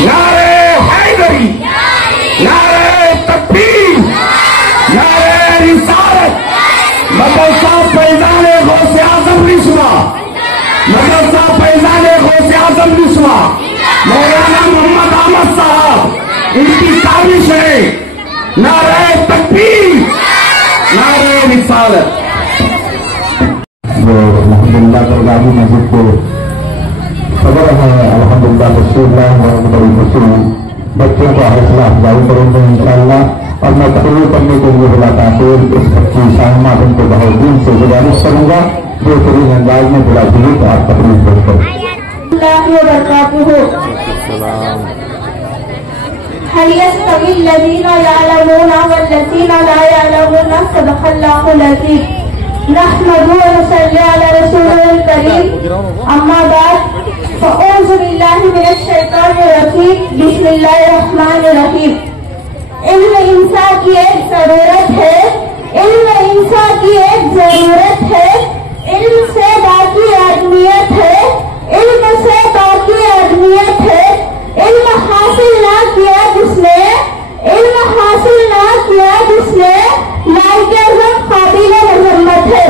نعرہ حیدری، نعرہ تکبیر، نعرہ رسالت۔ مدرسہ فیضان غوث اعظم نسواں، مدرسہ فیضان غوث اعظم نسواں، مولانا محمد احمد صاحب، ان کی کاوش ہے نعرہ تکبیر، نعرہ رسالت۔ جو الحمدللہ کرگاہی مسجد کو صدر ہے الحمدللہ بشیر اللہ محمد الرسول، بچوں کا حوصلہ افزائی کریں گے انشاءاللہ۔ اور میں تقریر کرنے کے لیے بلا تاخیر اس بچی شاہمہ ان کو بہت دن سے گزارش کروں گا جو ترین انداز میں بلا جلوس آپ تقریر پیش کریں۔ هل يستوي الذين يعلمون والذين لا يعلمون؟ صدق الله العظيم. نحمده ونصلي على رسوله الكريم. أما بعد فأعوذ بالله من الشيطان الرجيم. بسم الله الرحمن الرحيم. علم انسان کی ایک ضرورت ہے، علم انسان کی ایک ضرورت ہے، علم سے باقی آدمیت ہے، علم سے باقی آدمیت ہے۔ علم حاصل نہ کیا جس نے، علم حاصل نہ کیا جس نے، لائق عزت قابل مذمت ہے۔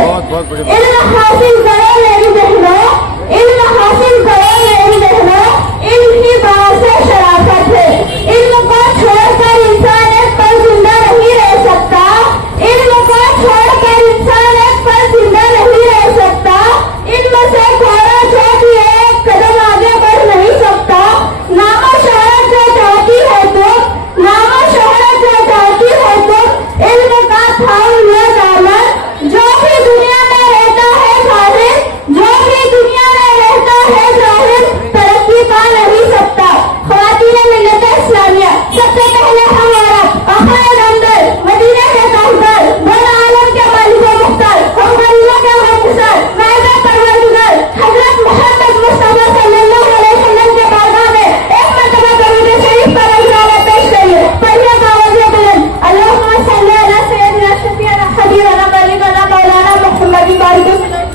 علم حاصل کرو میری بہنوں، علم حاصل کرو میری بہنوں، علم کی باعث شرافت ہے۔ علم کو چھوڑ کر انسان ایک پل زندہ نہیں رہ سکتا، علم کو چھوڑ کر انسان ایک پل زندہ نہیں رہ سکتا، علم سے کوڑا جو بھی ایک قدم آگے بڑھ نہیں سکتا۔ نام و شہرت جو چاہتی ہے تم، نام و شہرت جو چاہتی ہے تم، علم کا تھام لو دامن۔ جو بھی دنیا میں رہتا ہے ظاہر، جو بھی دنیا میں رہتا ہے ظاہر، ترقی پا نہیں سکتا۔ خواتین ملت اسلامیہ، سب سے پہلے ہمارا آقائے نامدار، مدینہ کے تاجدار، دونوں عالم کے مالک و مختار، ہم غریبوں کے مختصر، مائدہ پروردگار حضرت محمد مصطفیٰ صلی اللہ علیہ وسلم کے بارگاہ میں ایک مرتبہ درود شریف کا نذرانہ پیش کریے۔ پڑھیے آواز بلند، اللہم صلی علی سیدنا شفیعنا حبیبنا مالکنا مولانا محمد بارک وسلم۔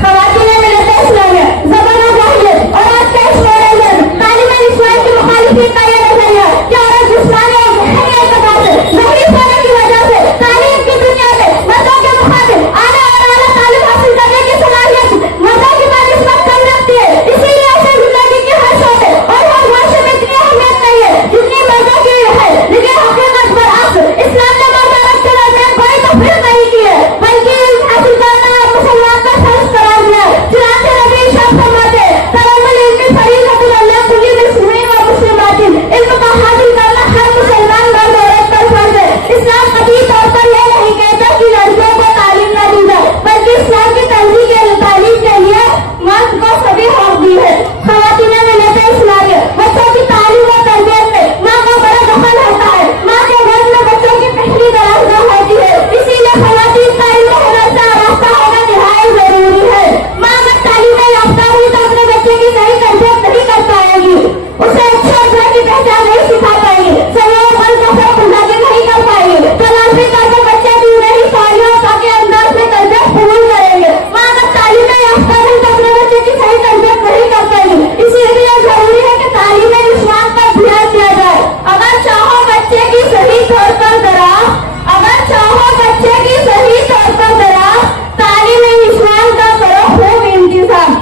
خواتین ملت اسلامیہ، زبان و جاہلیت اور آج کا اس ماڈرن تعلیم اسلام کی مخالفین کا یہ نظریہ کہ عورت جسمانی اور ذہنی اعتبار سے ظاہری ہونے کی وجہ سے تعلیم کی دنیا میں مردوں کے مقابل اعلیٰ اور اعلیٰ تعلیم حاصل کرنے کی صلاحیت مردوں کی بنسبت کم رکھتی ہے۔ اسی لیے اسے زندگی کے ہر شعبے اور ہر معاشرے میں اتنی اہمیت نہیں ہے جتنی مردوں کی ہے۔ لیکن حقیقت برعکس، اسلام نے مرد عورت کے درمیان کوئی تفریق نہیں کی ہے، بلکہ علم حاصل کرنا مسلمان کا فرض قرار دیا ہے۔ چنانچہ نبی ارشاد فرماتے ہیں، طلب العلم فریضۃ علی کل مسلم و مسلمات، علم کا حاصل کرنا ہر مسلمان مرد عورت پر فرض ہے۔ اسلام قطعی طور پر یہ نہیں کہتا کہ لڑکیوں کو تعلیم نہ دی جائے، بلکہ اسلام کی تنظیم کے تعلیم کے لیے مرد کو سبھی حق دی ہے۔ خواتین ملت اسلامیہ، بچوں کی تعلیم و تربیت میں ماں کا بڑا دخل ہوتا ہے۔ ماں کے گھر میں بچوں کی پہلی درازگاہ ہوتی ہے، اسی لیے خواتین کا علم ہنر سے آراستہ ہونا نہایت ضروری ہے۔ ماں اگر تعلیم یافتہ ہوئی تو اپنے بچے کی صحیح تربیت نہیں کر پائے گی، اسے اچھے افراد کی پہچان نہیں سکھا پائے گی، صحیح اور غلط کا فرق مظاہر نہیں کر پائے گی، تو لازمی طور پر بچے بھی انہیں ہی فعالیتوں کے انداز میں تربیت قبول کریں گے۔ ماں اگر تعلیم یافتہ نہیں تو اپنے بچے کی صحیح تربیت نہیں کر پائے گی، اسی لیے ضروری ہے کہ تعلیم اسلام پر دھیان دیا جائے۔ اگر چاہو بچے کی صحیح طور پر درآمد، اگر چاہو بچے کی صحیح طور پر درآمد، تعلیم اسلام کا کرو خوب انتظام۔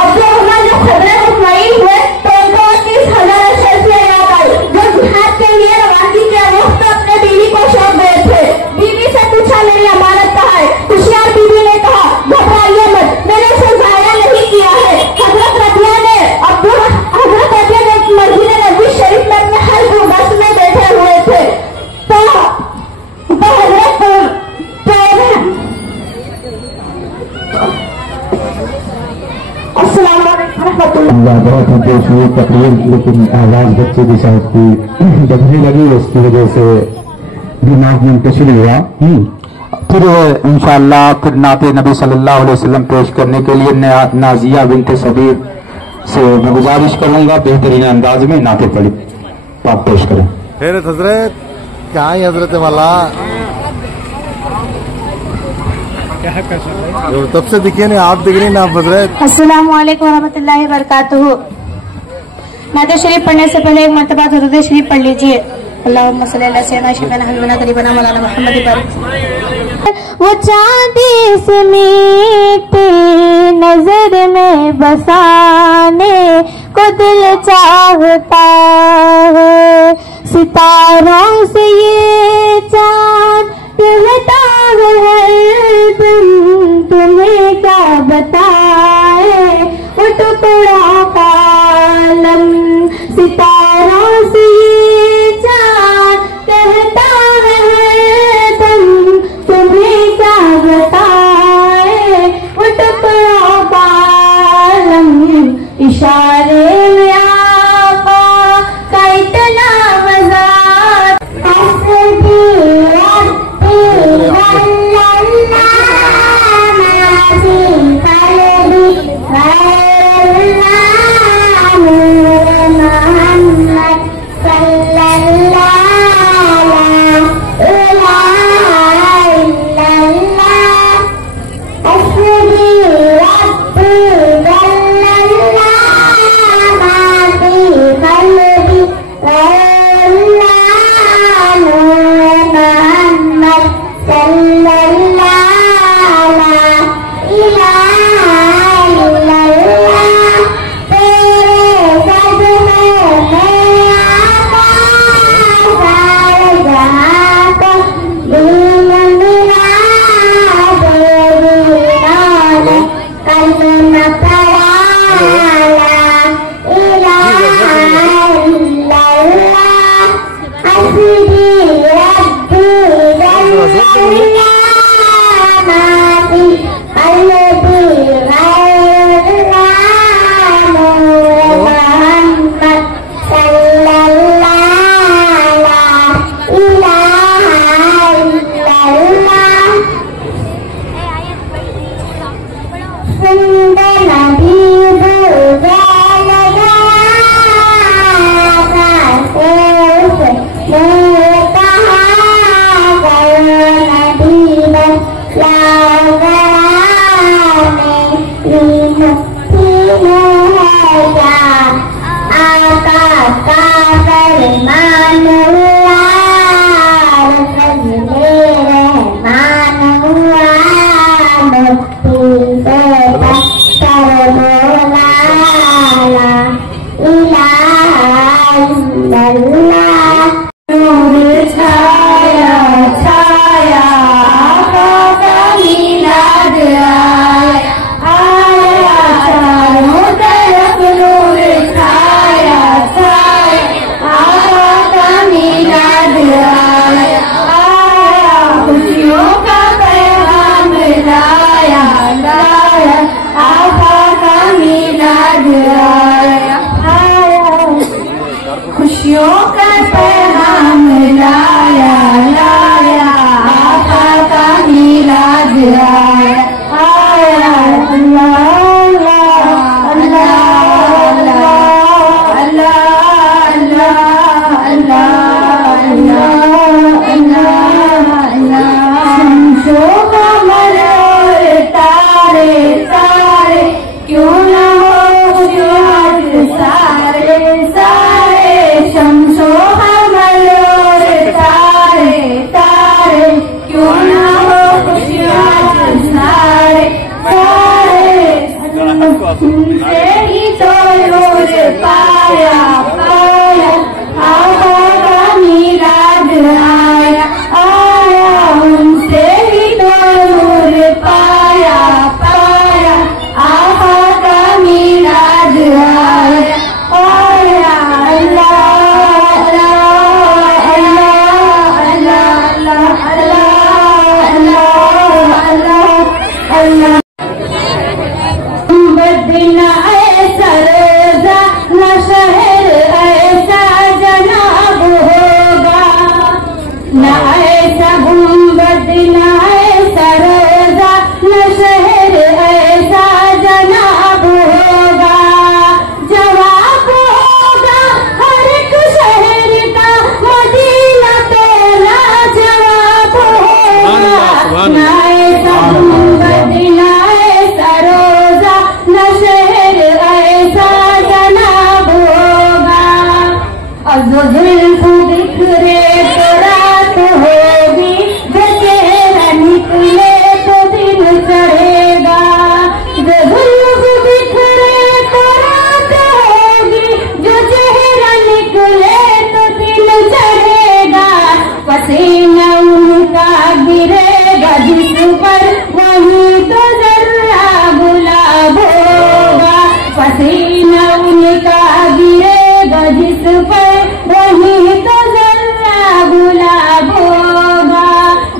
اب جو ہمارے خبریں مطمئن ہوئے تو ان کو 30,000 اشرفیاں یاد آئی جو جہاد کے لیے روانگی کے وقت اپنے بیوی کو سونپ گئے تھے۔ بیوی سے پوچھا میری امانت کہاں ہے؟ ہوشیار بیوی نے کہا گھبرائیے مت، میں نے اسے ضائع نہیں کیا ہے۔ حضرت ربیہ نے مسجد نبوی شریف میں اپنے ہر بس میں بیٹھے ہوئے تھے تو حضرت السلام علیکم ورحمۃ اللہ۔ بہت ہی پیش ہوئی تقریر، لیکن آواز بچے کی صاحب کی دبنے لگی، اس کی وجہ سے دماغ منتشر ہوا۔ پھر انشاءاللہ پھر نعت نبی صلی اللہ علیہ وسلم پیش کرنے کے لیے نازیہ بنت صبیر سے میں گزارش کروں گا بہترین انداز میں نعت پڑھی آپ پیش کریں۔ خیرت حضرت، کہاں ہی حضرت والا तब से दिखे नहीं, आप दिख रही ना, आप बज रहे। अस्सलाम वालेकुम रहमतुल्लाहि व बरकातुहू। नात शरीफ पढ़ने से पहले एक मरतबा दुरूद शरीफ पढ़ लीजिए। अल्लाहुम्मा सल्ली अला सय्यिदना शफीना हबीबना करीबना मौलाना मुहम्मद पर। वो चांदी से मीठी नजर में बसाने को दिल चाहता है, सितारों से ये चांद कहता है हरदम, तुम्हें क्या बताए वो टुकड़ा कालम। सितारों से ये चांद कहता है हरदम, तुम्हें क्या बताए वो टुकड़ा कालम। इशारे में आका का इतना मजा पसीना उनका गिरेगा जिस पर वही तो जर्रा गुलाब होगा।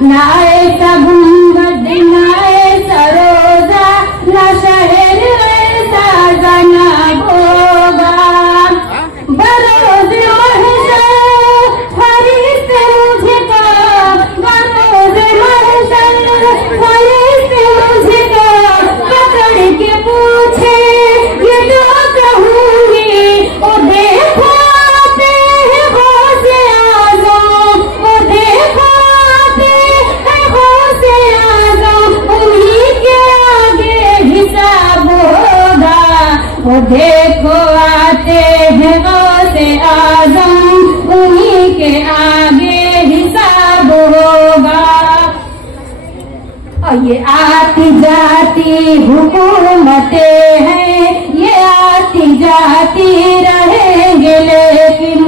ना ऐसा गुंबद ना ऐसा रोजा ना शहर ऐसा जनाब होगा। बरोज महशर फरिश्ते मुझे का, बरोज महशर फरिश्ते मुझे का पकड़ के पूछे ये जो कहूँगी। ओ देखो आते हैं गौसे आज़म, ओ देखो आते हैं गौसे आज़म, उन्हीं के आगे हिसाब होगा। ओ देखो आते हैं गौसे आज़म, उन्हीं के आगे हिसाब होगा। और ये आती जाती हुकूमतें हैं, ये आती जाती रहेंगे, लेकिन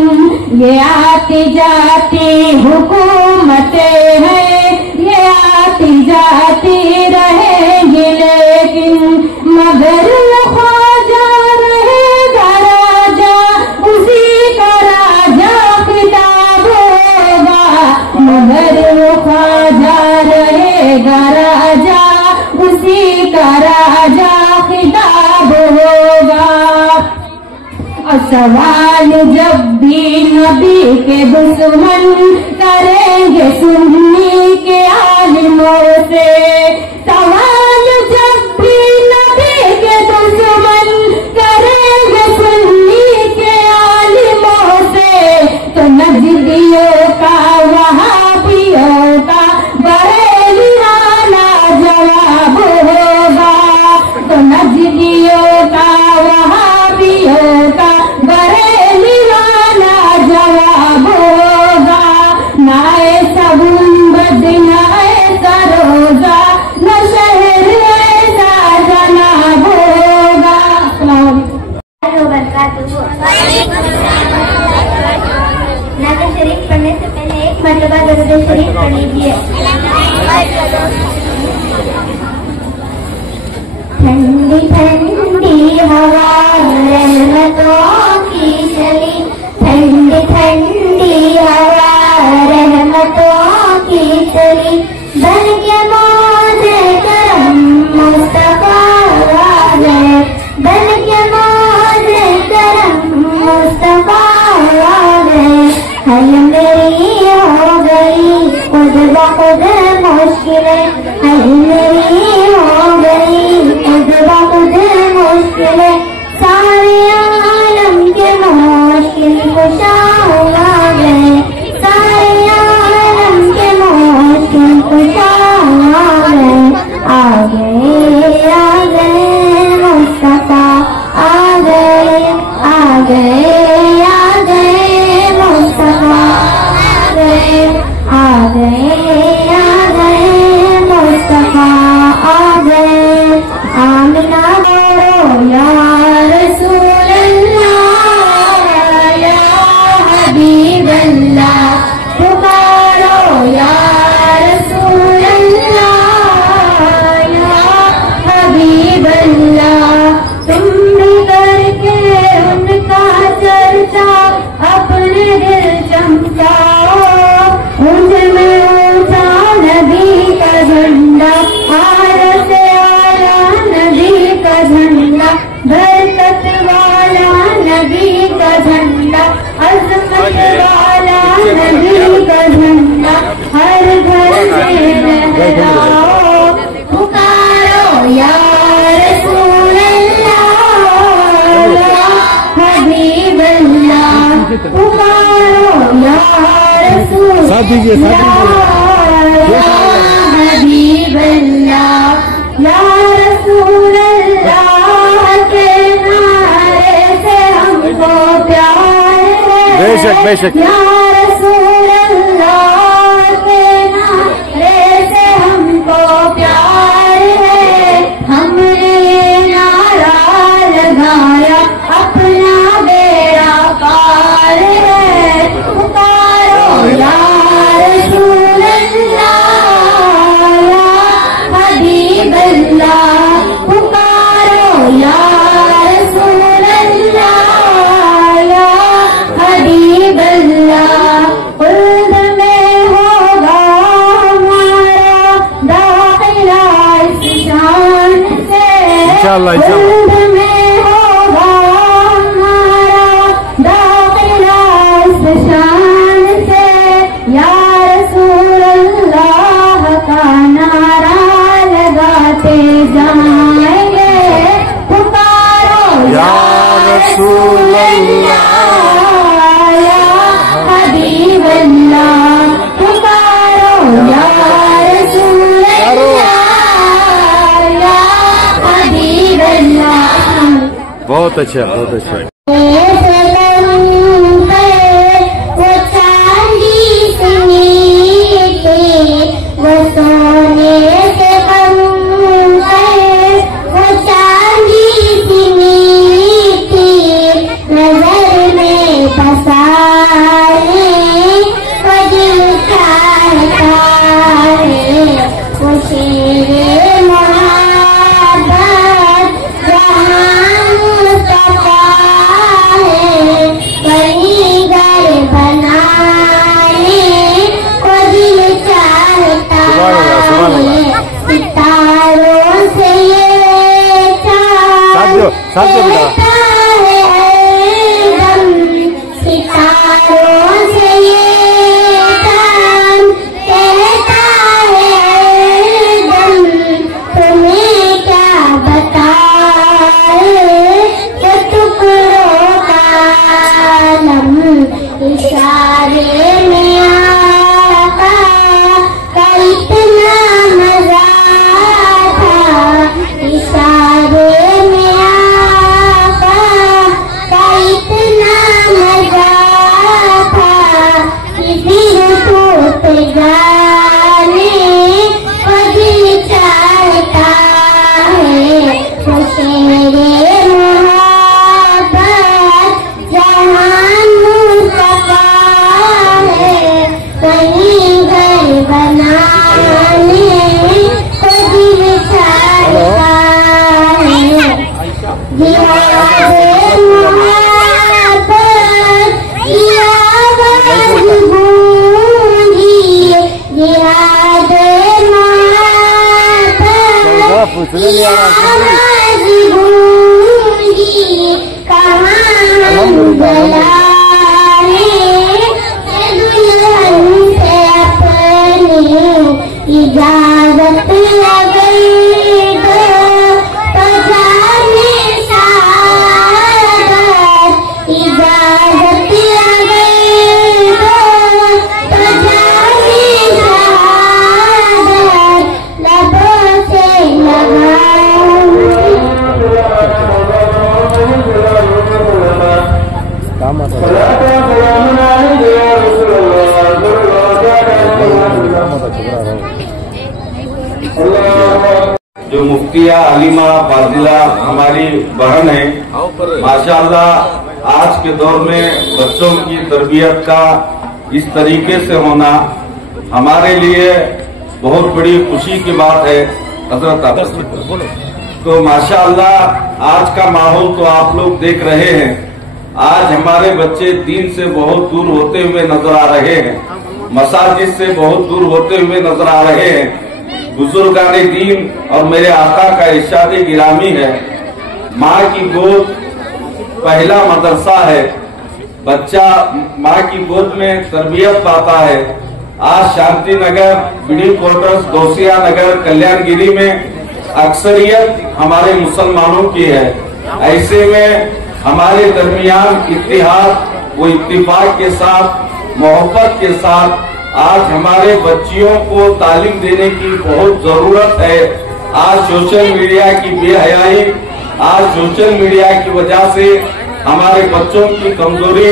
ये आती जाती हुकूमतें हैं, ये आती जाती रहेंगे, लेकिन मगर ख्वाजा रहेगा राजा, उसी का राजा खिताब होगा। मगर ख्वाजा रहेगा राजा, उसी का राजा खिताब होगा। और सवाल जब भी नबी के दुश्मन करेंगे सुन्नी के आलिमों से, सवाल जब भी नबी के दुश्मन करेंगे सुन्नी के आलिमों से, तो नजदियों का वहाबियों का बरेली वाला जवाब होगा। तो नजदियों का वहाबियों का बरेली वाला जवाब होगा। ना ऐसा गुंबद ना ऐसा रोजा ना शहर ऐसा जनाब होगा। नाज़ शरीफ पढ़ने से पहले एक मरतबा दरूद शरीफ पढ़ लीजिए। ठंडी ठंडी हवा रहमतों की चली, ठंडी ठंडी हवा रहमतों की चली, बन के मौज करम मुस्तफा आ गए, बन के मौज करम मुस्तफा आ गए। हल मेरी हो गई खुद ब खुद मुश्किलें, हल मेरी हो गई खुद ब खुद मुश्किलें, सारे आलम के मुश्किल कुशा आ गए, सारे आलम के मुश्किल कुशा आ गए मुस्तफा आ गए, आ गए मुस्तफा आ गए मुस्तफा आ गए। आमना बोलो या रसूल अल्लाह या हबीब अल्लाह, पुकारो या रसूल अल्लाह या हबीब अल्लाह। तुम भी करके उनका चर्चा अपने दिल चमकाओ, ऊंच में ऊंचा नबी का झंडा, आला से आला नबी का झंडा, बरकत वाला नबी का झंडा, अजमत वाला नबी का झंडा, हर घर में लहराओ, पुकारो या रसूल अल्लाह या हबीब अल्लाह, पुकारो या रसूल या हबीब अल्लाह, या रसूल अल्लाह के नारे से हमको प्यार है, बेशक बेशक या रसूल अल्लाह के नारे से हमको प्यार है। हमने नारा लगाया अपना बेड़ा पार है, पुकारो या रसूल अल्लाह या हबीब अल्लाह, पुकारो या रसूल इंशाअल्लाह इंशाअल्लाह। में होगा हमारा दाखिला इस शान से, या रसूल अल्लाह का नारा लगाते जाएंगे। पुकारो या रसूल अल्लाह, या हबीब अल्लाह, पुकारो या रसूल अल्लाह, या हबीब अल्लाह। बहुत अच्छा बहुत अच्छा। वो चांदी से मीठे, वो सोने से कम है, वो चांदी से मीठी, नजर में बसाए वो दिल चाहता है। वो शेरे मोहब्बत जहाँ मुस्तफा है, वही घर बनाए वो दिल चाहता है। सितारों से ये साथ दो बेटा। कहता है दम, सितारों से ये दम कहता है दम, तुम्हें क्या बताए ये टुकड़ों का आलम। इशारे में आका का इतना मजा था, इशारे में आका का इतना मजा था कि दिल टूट जाने को दिल चाहता है। वो शेरे मोहब्बत जहाँ मुस्तफा है, वहीं घर बनाने को दिल चाहता है। जिहाद मोहब्बत की आवाज़ गूंजी, जिहाद मोहब्बत की आवाज़ गूंजी, कहाँ हम जलाए दुल्हन से अपनी इजाजत लगे तो जाने सादत, इजाजत लगे तो जाने सादत, लबों से लगाऊं काम आता जो मुफ्तिया अलीमा फाजिला हमारी बहन है, माशाअल्लाह आज के दौर में बच्चों की तरबियत का इस तरीके से होना हमारे लिए बहुत बड़ी खुशी की बात है। हजरत आप तो माशाअल्लाह आज का माहौल तो आप लोग देख रहे हैं। आज हमारे बच्चे दीन से बहुत दूर होते हुए नजर आ रहे हैं, मसाजिद से बहुत दूर होते हुए नजर आ रहे हैं। बुजुर्गाने दीन और मेरे आका का इरशाद गिरामी है, माँ की गोद पहला मदरसा है। बच्चा माँ की गोद में तरबियत पाता है। आज शांति नगर, बीडी क्वार्टर्स, दोसिया नगर, कल्याणगिरी में अक्सरियत हमारे मुसलमानों की है। ऐसे में हमारे दरमियान इत्तिहाद वो इत्तिफाक के साथ, मोहब्बत के साथ आज हमारे बच्चियों को तालीम देने की बहुत जरूरत है। आज सोशल मीडिया की बेहयाई, आज सोशल मीडिया की वजह से हमारे बच्चों की कमजोरी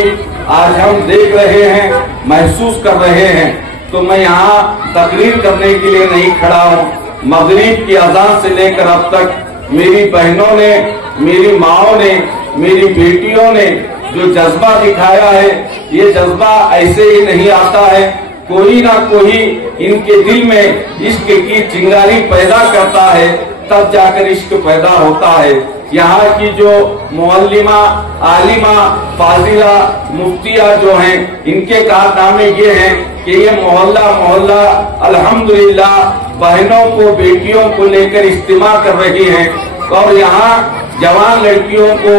आज हम देख रहे हैं, महसूस कर रहे हैं। तो मैं यहाँ तकरीर करने के लिए नहीं खड़ा हूँ। मगरिब की अजान से लेकर अब तक मेरी बहनों ने, मेरी माओं ने, मेरी बेटियों ने जो जज्बा दिखाया है, ये जज्बा ऐसे ही नहीं आता है। कोई ना कोई इनके दिल में इश्क की चिंगारी पैदा करता है, तब जाकर इश्क पैदा होता है। यहाँ की जो मुअल्लिमा, आलिमा, फाजिला, मुफ्तिया जो हैं, इनके कारनामे ये हैं कि ये मोहल्ला मोहल्ला अल्हम्दुलिल्लाह बहनों को, बेटियों को लेकर इज्तिमा कर रही हैं। और यहाँ जवान लड़कियों को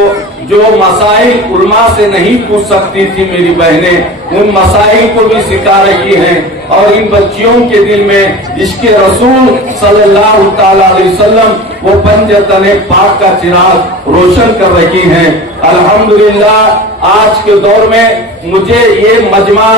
जो मसाइल उलमा से नहीं पूछ सकती थी मेरी बहनें, उन मसाइल को भी सिखा रही हैं और इन बच्चियों के दिल में इश्क़े रसूल सल्लल्लाहु ताला अलैहि वसल्लम वो पंजतने पाक का चिराग रोशन कर रही हैं। अल्हम्दुलिल्लाह आज के दौर में मुझे ये मजमा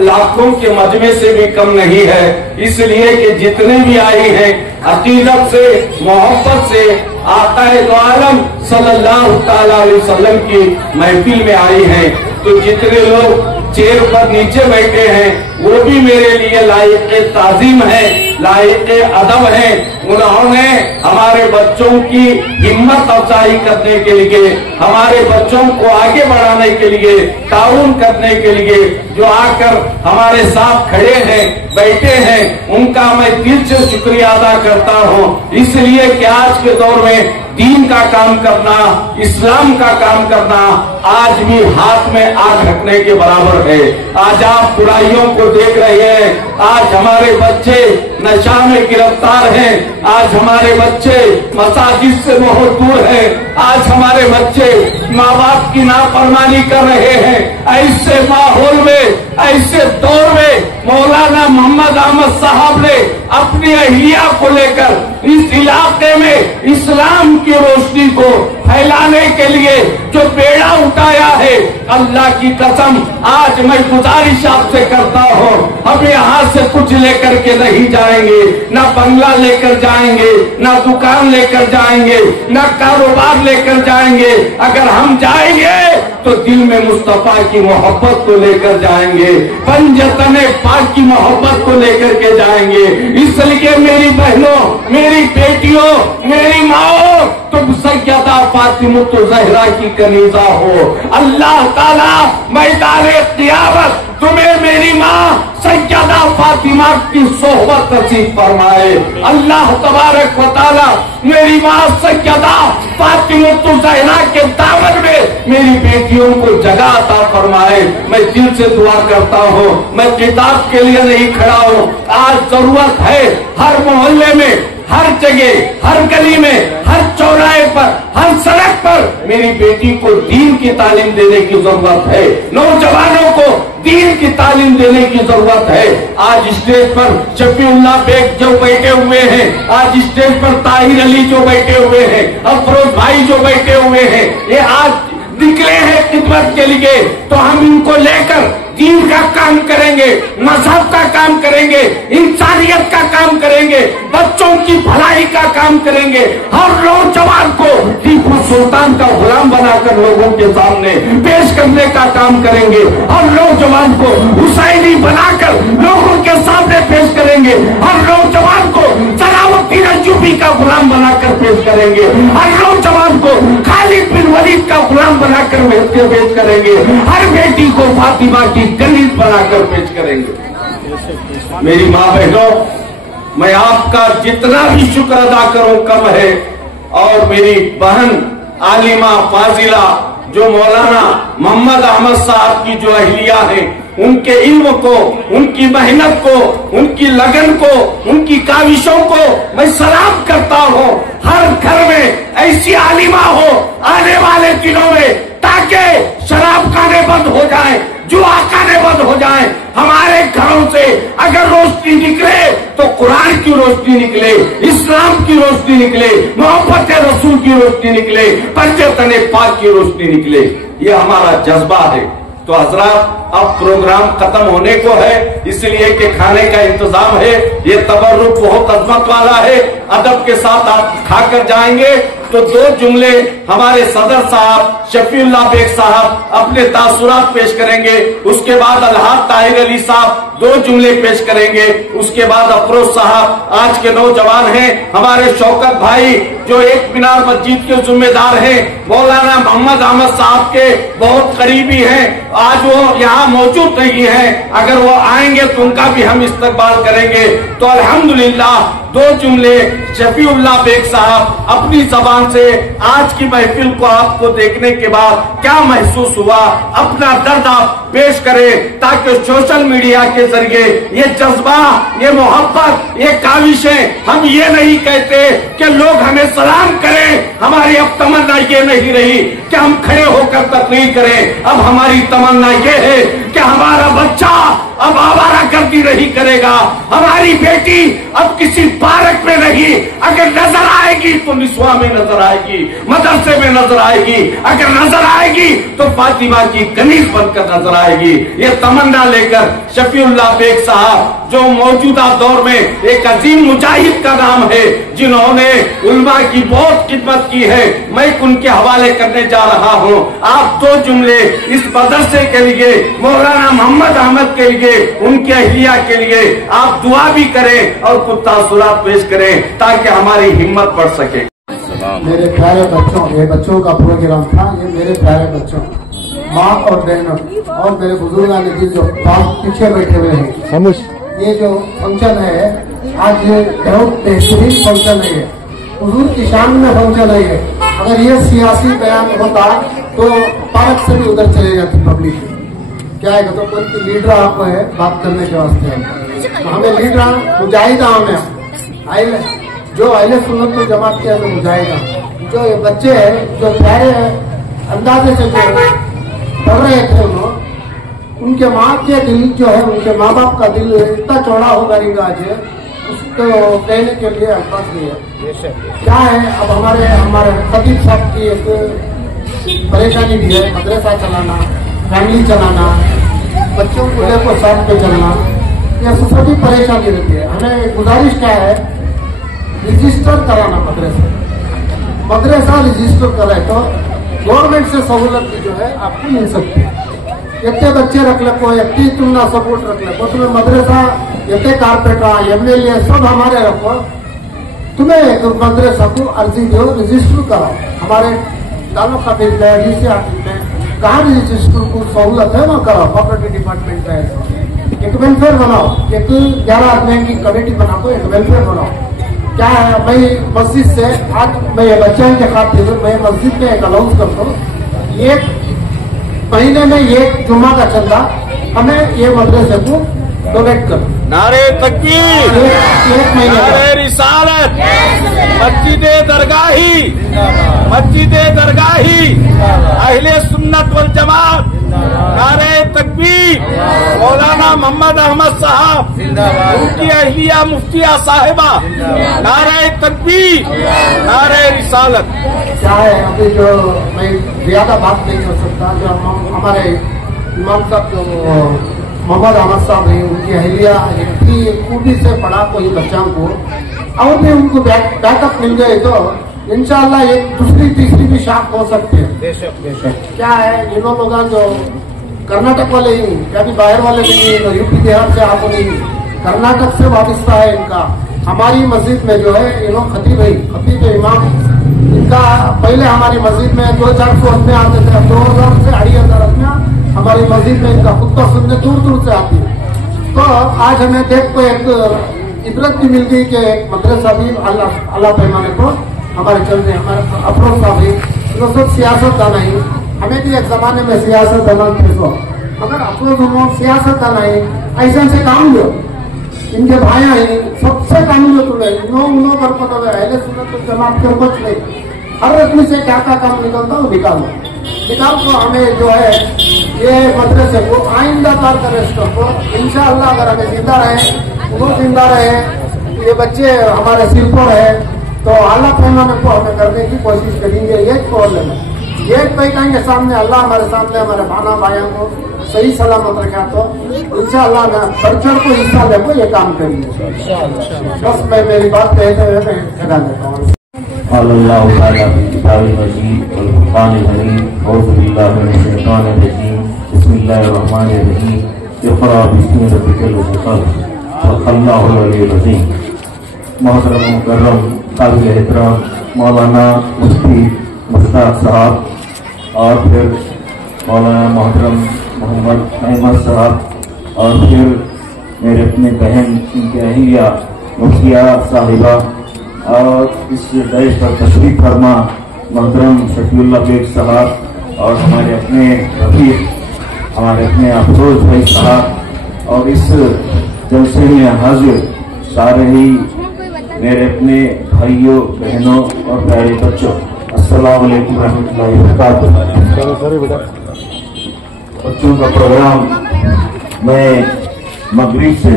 लाखों के मजमे से भी कम नहीं है, इसलिए कि जितने भी आई हैं अकीदत से मोहब्बत से आकाए दो आलम सल्लल्लाहु ताला अलैहि वसल्लम की महफिल में आई हैं। तो जितने लोग चेयर पर नीचे बैठे हैं वो भी मेरे लिए लायक ताजीम है, लायक अदब है। उन्होंने हमारे बच्चों की हिम्मत अफजाई करने के लिए, हमारे बच्चों को आगे बढ़ाने के लिए, ताउन करने के लिए जो आकर हमारे साथ खड़े हैं, बैठे हैं, उनका मैं दिल से शुक्रिया अदा करता हूँ। इसलिए कि आज के दौर में दीन का काम करना, इस्लाम का काम करना आज भी हाथ में आग रखने के बराबर है। आज आप बुराइयों को देख रहे हैं, आज हमारे बच्चे नशा में गिरफ्तार हैं, आज हमारे बच्चे मसाजिद से बहुत दूर हैं, आज हमारे बच्चे माँ बाप की नाफरमानी कर रहे हैं। ऐसे माहौल में, ऐसे दौर में मौलाना मोहम्मद अहमद साहब ने अपनी अहलिया को लेकर इस इलाके में इस्लाम की रोशनी को फैलाने के लिए जो बेड़ा उठाया है, अल्लाह की कसम आज मैं गुजारिश आपसे करता हूँ, हम यहाँ से कुछ लेकर के नहीं जाएंगे, ना बंगला लेकर जाएंगे, ना दुकान लेकर जाएंगे, ना कारोबार लेकर जाएंगे। अगर हम जाएंगे तो दिल में मुस्तफा की मोहब्बत को लेकर जाएंगे, पंजतने पाक की मोहब्बत को लेकर के जाएंगे। इसलिए मेरी बहनों, मेरी बेटियों, मेरी माओ, तुम सैयदा फातिमा ज़हरा की कनीज़ा हो। अल्लाह ताला मैदाने क़ियामत तुम्हें मेरी माँ सैयदा फातिमा की सोहबत नसीब फरमाए। अल्लाह तबारक व तआला मेरी माँ सैयदा फातिमा ज़हरा के दामन में मेरी बेटियों को जगह अता फरमाए। मैं दिल से दुआ करता हूँ, मैं किताब के लिए नहीं खड़ा हूँ। आज जरूरत है हर मोहल्ले में, हर जगह, हर गली में, हर चौराहे पर, हर सड़क पर मेरी बेटी को दीन की तालीम देने की जरूरत है। नौजवानों को दीन की तालीम देने की जरूरत है। आज स्टेज पर शफीउल्लाह बेग जो बैठे हुए हैं, आज स्टेज पर ताहिर अली जो बैठे हुए हैं, अफरोज भाई जो बैठे हुए हैं, ये आज निकले हैं खिदमत के लिए, तो हम इनको लेकर दीन का काम करेंगे, मजहब का काम करेंगे, इंसानियत का काम करेंगे, बच्चों की भलाई का काम करेंगे। हर नौजवान को टीपू सुल्तान का गुलाम बनाकर लोगों के सामने पेश करने का काम करेंगे। हर नौजवान को हुसैनी बनाकर लोगों के सामने पेश करेंगे। हर नौजवान को सलाउद्दीन अय्यूबी का गुलाम बनाकर पेश करेंगे। हर नौजवान को खालिद बिन वलीद का गुलाम बनाकर पेश करेंगे। हर बेटी को फातिमा की गनीत बनाकर पेश करेंगे। मेरी माँ बहनों, मैं आपका जितना भी शुक्र अदा करूं कम है। और मेरी बहन आलिमा फाजिला जो मौलाना मोहम्मद अहमद साहब की जो अहलिया है, उनके इल्म को, उनकी मेहनत को, उनकी लगन को, उनकी काविशों को मैं सलाम करता हूँ। हर घर में ऐसी आलिमा हो आने वाले दिनों में, ताकि शराब खाने बंद हो जाए, जुआ खाने बंद हो जाए। हमारे घरों से अगर रोशनी निकले तो कुरान की रोशनी निकले, इस्लाम की रोशनी निकले, मोहब्बत रसूल की रोशनी निकले, पंजतने पाक की रोशनी निकले। ये हमारा जज्बा है। तो हजरात, अब प्रोग्राम खत्म होने को है, इसलिए कि खाने का इंतजाम है। ये तबर्रुक बहुत अजमत वाला है, अदब के साथ आप खाकर जाएंगे। तो दो जुमले हमारे सदर साहब शफीउल्लाह बेग साहब अपने तासुरात पेश करेंगे, उसके बाद अलहाज ताहिर अली साहब दो जुमले पेश करेंगे, उसके बाद अफरोज साहब आज के नौजवान हैं, हमारे शौकत भाई जो एक मीनार मस्जिद के जिम्मेदार हैं, मौलाना मोहम्मद अहमद साहब के बहुत करीबी हैं, आज वो यहाँ मौजूद नहीं है। अगर वो आएंगे तो उनका भी हम इस्तकबाल करेंगे। तो अल्हम्दुलिल्लाह दो जुमले शफीउल्लाह बेग साहब अपनी जबान से आज की महफिल को आपको देखने के बाद क्या महसूस हुआ, अपना दर्द आप पेश करें, ताकि सोशल मीडिया के जरिए ये जज्बा, ये मोहब्बत, ये काविशें, हम ये नहीं कहते कि लोग हमें सलाम करें, हमारी अब तमन्ना ये नहीं रही कि हम खड़े होकर तकरीर करें। अब हमारी तमन्ना ये है कि हमारा बच्चा अब आवारागर्दी नहीं करेगा, हमारी बेटी अब किसी पार्क में नहीं, अगर नजर आएगी तो निस्वा में नजर आएगी, मदरसे में नजर आएगी, अगर नजर आएगी तो फातिमा की कनीज बनकर नजर आएगी। ये तमन्ना लेकर शफीउल्लाह बेग साहब, जो मौजूदा दौर में एक अजीम मुजाहिद का नाम है, जिन्होंने उलमा की बहुत खिदमत की है, मैं उनके हवाले करने जा रहा हूँ। आप दो जुमले इस मदरसे के लिए, मौलाना मोहम्मद अहमद के लिए, उनके अहलिया के लिए आप दुआ भी करें और कुछ तासुरात पेश करें, ताकि हमारी हिम्मत बढ़ सके। मेरे प्यारे बच्चों, ये बच्चों का प्रोग्राम था, ये मेरे प्यारे बच्चों, माँ और बहनों और मेरे बुजुर्गान दिल जो पीछे बैठे हुए हैं, ये जो फंक्शन है आज ये बहुत बेहतरीन फंक्शन है, हुजूर की शान में फंक्शन है। अगर ये सियासी बयान होता तो पार्क से भी उधर चले जाती पब्लिक। क्या है तो कोई लीडर आपको है बात करने के वास्ते, हमें लीडर मुजाहिदा, हमें जो अहले सुन्नत को जमात के हमें मुजाहिदा, जो ये बच्चे हैं जो प्यारे अंदाजे से जो पढ़ रहे थे उनके माँ के दिल जो है, उनके माँ बाप का दिल इतना चौड़ा होगा रिंगाज है, उसको कहने के लिए अल्फाज नहीं है। क्या है अब हमारे खतीब साहब की एक परेशानी भी है, मदरसा चलाना, फैमिली चलाना, बच्चों को लेकर साथ पे चलना, ये सभी परेशानी रहती है। हमें गुजारिश क्या है, रजिस्टर कराना मदरसा रजिस्टर कराए तो गवर्नमेंट से सहूलत जो है आपको मिल सकती है। इतने बच्चे रख लो, इतनी तुम ना सपोर्ट रख लो, तुम्हें मदरसा इतने कारपेटर MLA सब हमारे रखो, तुम्हें एक मदरसा को अर्जी दो, रजिस्टर कराओ। हमारे तालुक का बिल है, DC ऑफिस में कहाँ रजिस्टर को सहूलत है वहाँ कराओ, प्रॉपर्टी डिपार्टमेंट का है। एक वेलफेयर बनाओ, एक 11 आदमी की कमेटी बनाओ, एक वेलफेयर बनाओ। क्या है भाई, मस्जिद से आज मैं बच्चों के खातिर मैं मस्जिद में एक अनाउंस करता हूँ, एक महीने में एक जुम्मा का चंदा हमें ये मदरसे को डोनेट कर। नारे तकबीर, एक महीने नारे रिसालत, मस्जिदे दरगाही, मस्जिदे दरगाही, अहले सुन्नत वल जमात, नारे तकबीर, मौलाना मोहम्मद अहमद साहब, उनकी अहलिया मुफ्तिया साहिबा, नारे तकबीर, नारे रिसालत। क्या है अभी जो मैं ज्यादा बात नहीं कर सकता, जो हमारे इमाम साहब जो मोहम्मद अहमद साहब है, उनकी अहलिया इतनी खूबी से पढ़ा कोई बच्चों को, और भी उनको बैकअप मिल गए तो इंशाल्लाह एक दूसरी तीसरी भी शाख हो सकती है। क्या है ये लोग जो कर्नाटक वाले ही, क्या भी बाहर वाले नहीं, यूपी बिहार से आप नहीं, कर्नाटक से वाबस्ता है इनका। हमारी मस्जिद में जो है ये लोग खतीब है, खतीब इमाम, इनका पहले हमारी मस्जिद में 2-400 आदमी आते थे, 2000 से 2500 आदमी हमारी मस्जिद में इनका खुतबा सुनने दूर दूर से आती है। तो आज हमें देख को एक इबरत भी मिल गई कि एक मदरसा भी अल्लाह पैमाने को हमारे चल रहे, हमारे अफरोज साहब भी तो सब सियासत दाना ही, हमें भी एक जमाने में सियासत दाना थे, तो मगर अफरोज सियासत दाना ही ऐसे ऐसे काम लो, इनके भाई हैं सबसे काम लो तुम्हें उनो कर पता है, अहले सुन्नत तो जमात कर कुछ नहीं, हर आदमी से क्या क्या काम निकलता है निकाल को हमें जो है ये मदरसे को आइंदा तार कर को इंशाअल्लाह अगर हमें जिंदा रहे, वो जिंदा रहे, ये बच्चे हमारे सिर पर है तो आला पैमाने को हमें करने की कोशिश करेंगे। एक प्रॉब्लम है, एक बैठाएंगे सामने, अल्लाह हमारे सामने हमारे भाना भाइयों को सही सलामत रखा तो इंशाअल्लाह बढ़ चढ़ को हिस्सा ले को ये काम करेंगे। बस मैं मेरी बात कहते हुए मैं ठहरा देता हूँ। मोहतरम मुकर्रम काबिल एहतराम मौलाना मुफ्ती मुश्ताक साहब और फिर मौलाना मोहतरम मोहम्मद अहमद साहब और फिर मेरे अपने बहन इनके अहलिया मुफ्तिया साहिबा और इस देश पर तशरीफ फरमा محترم شفیع اللہ بیگ صاحب اور ہمارے اپنے رفیق ہمارے اپنے افروز بھائی صاحب اور اس جلسے میں حاضر سارے ہی میرے اپنے بھائیوں بہنوں اور پیارے بچوں، السلام علیکم ورحمۃ اللہ وبرکاتہ۔ بچوں کا پروگرام میں مغرب سے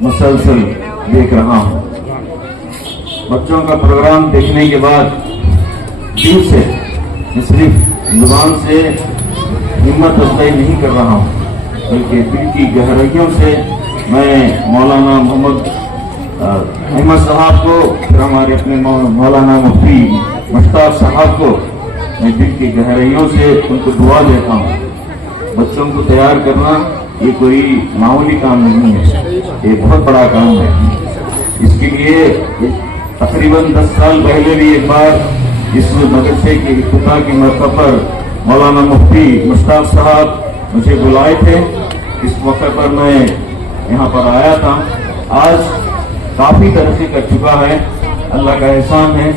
مسلسل دیکھ رہا ہوں۔ بچوں کا پروگرام دیکھنے کے بعد دل سے صرف زبان سے ہمت افزائی نہیں کر رہا ہوں، بلکہ دل کی گہرائیوں سے میں مولانا محمد احمد صاحب کو، پھر ہمارے اپنے مولانا مفتی مشتاق صاحب کو میں دل کی گہرائیوں سے ان کو دعا دیتا ہوں۔ بچوں کو تیار کرنا یہ کوئی معمولی کام نہیں ہے، یہ بہت بڑا کام ہے۔ اس کے لیے تقریباً 10 سال پہلے بھی ایک بار اس مدرسے کے افتتاح کے موقع پر مولانا مفتی مشتاق صاحب مجھے بلائے تھے۔ اس موقع پر میں یہاں پر آیا تھا۔ آج کافی ترقی کر چکا ہے، اللہ کا احسان ہے۔